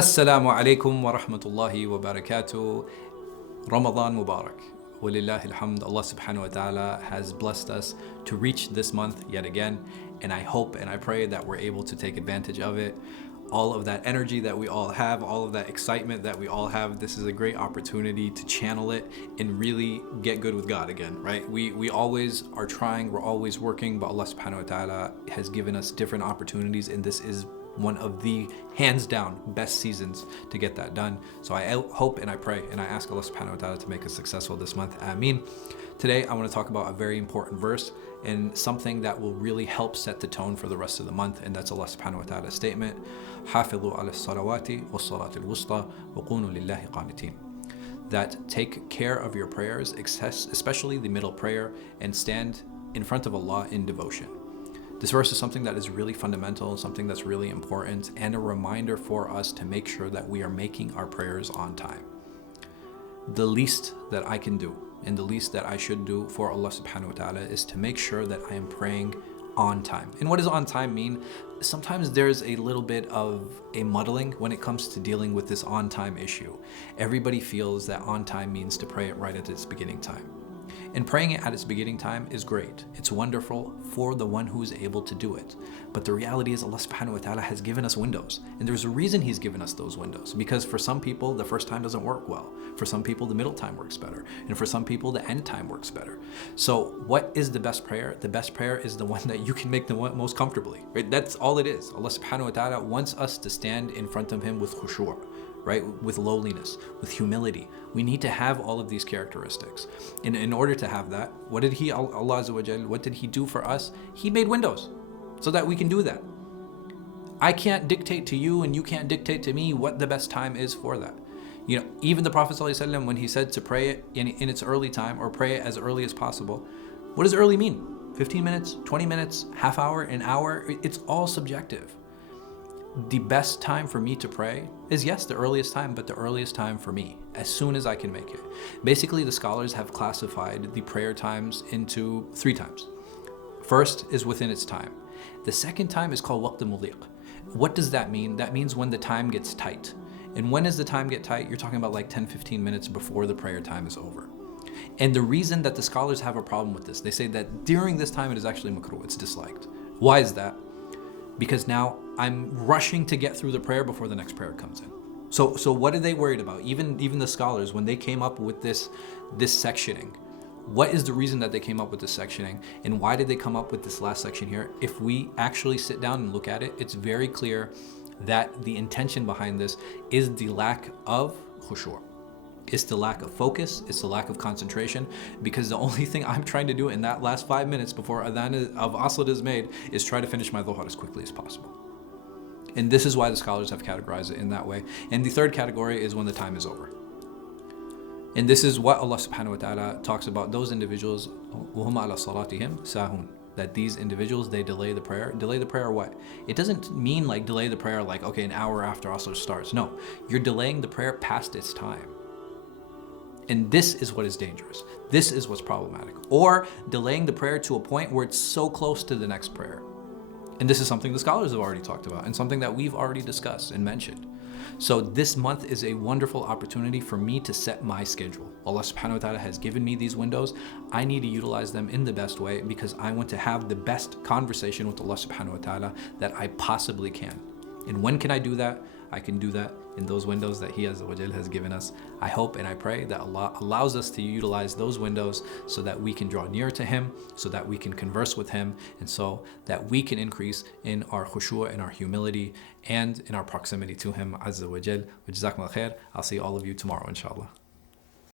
Assalamu alaikum wa rahmatullahi wa barakatuh. Ramadan Mubarak. Walillahi alhamd. Allah subhanahu wa ta'ala has blessed us to reach this month yet again. And I hope and I pray that we're able to take advantage of it. All of that energy that we all have, all of that excitement that we all have, this is a great opportunity to channel it and really get good with God again, right? We always are trying, we're always working, but Allah subhanahu wa ta'ala has given us different opportunities, and this is one of the hands down best seasons to get that done. So I hope and I pray and I ask Allah subhanahu wa ta'ala to make us successful this month. Ameen. Today I want to talk about a very important verse and something that will really help set the tone for the rest of the month, and that's Allah subhanahu wa ta'ala's statement, حافظوا على الصلوات والصلاة الوسطى وقوموا لله قانتين. That take care of your prayers, especially the middle prayer, and stand in front of Allah in devotion. This verse is something that is really fundamental, something that's really important, and a reminder for us to make sure that we are making our prayers on time. The least that I can do and the least that I should do for Allah subhanahu wa ta'ala is to make sure that I am praying on time. And what does on time mean? Sometimes there's a little bit of a muddling when it comes to dealing with this on time issue. Everybody feels that on time means to pray it right at its beginning time. And praying it at its beginning time is great. It's wonderful for the one who is able to do it. But the reality is Allah subhanahu wa ta'ala has given us windows. And there's a reason He's given us those windows. Because for some people, the first time doesn't work well. For some people, the middle time works better. And for some people, the end time works better. So what is the best prayer? The best prayer is the one that you can make the most comfortably. Right? That's all it is. Allah subhanahu wa ta'ala wants us to stand in front of Him with khushu'. Right? With lowliness, with humility. We need to have all of these characteristics. And in order to have that, what did Allah Azza wa Jal, what did He do for us? He made windows so that we can do that. I can't dictate to you and you can't dictate to me what the best time is for that. You know, even the Prophet ﷺ, when he said to pray it in its early time or pray it as early as possible, what does early mean? 15 minutes, 20 minutes, half hour, an hour? It's all subjective. The best time for me to pray is, yes, the earliest time, but the earliest time for me, as soon as I can make it. Basically, the scholars have classified the prayer times into 3 times. First is within its time. The second time is called waqt muliq. What does that mean? That means when the time gets tight. And when does the time get tight? You're talking about like 10-15 minutes before the prayer time is over. And the reason that the scholars have a problem with this, they say that during this time it is actually makruh, it's disliked. Why is that? Because now I'm rushing to get through the prayer before the next prayer comes in. So what are they worried about? Even the scholars, when they came up with this sectioning, what is the reason that they came up with this sectioning? And why did they come up with this last section here? If we actually sit down and look at it, it's very clear that the intention behind this is the lack of khushu'. It's the lack of focus, it's the lack of concentration, because the only thing I'm trying to do in that last 5 minutes before adhan of asr is made is try to finish my dhuhr as quickly as possible. And this is why the scholars have categorized it in that way. And the third category is when the time is over. And this is what Allah subhanahu wa ta'ala talks about those individuals, وَهُمْ عَلَى صَلَاتِهِمْ سَاهُونَ, that these individuals, they delay the prayer. Delay the prayer what? It doesn't mean like delay the prayer like, okay, an hour after asr starts. No, you're delaying the prayer past its time. And this is what is dangerous. This is what's problematic. Or delaying the prayer to a point where it's so close to the next prayer. And this is something the scholars have already talked about and something that we've already discussed and mentioned. So this month is a wonderful opportunity for me to set my schedule. Allah subhanahu wa ta'ala has given me these windows. I need to utilize them in the best way because I want to have the best conversation with Allah subhanahu wa ta'ala that I possibly can. And when can I do that? I can do that in those windows that He Azza wa Jal has given us. I hope and I pray that Allah allows us to utilize those windows so that we can draw near to Him, so that we can converse with Him, and so that we can increase in our khushu', in our humility, and in our proximity to Him Azza wa Jal. Wa jazakumullah khair. I'll see all of you tomorrow, inshallah.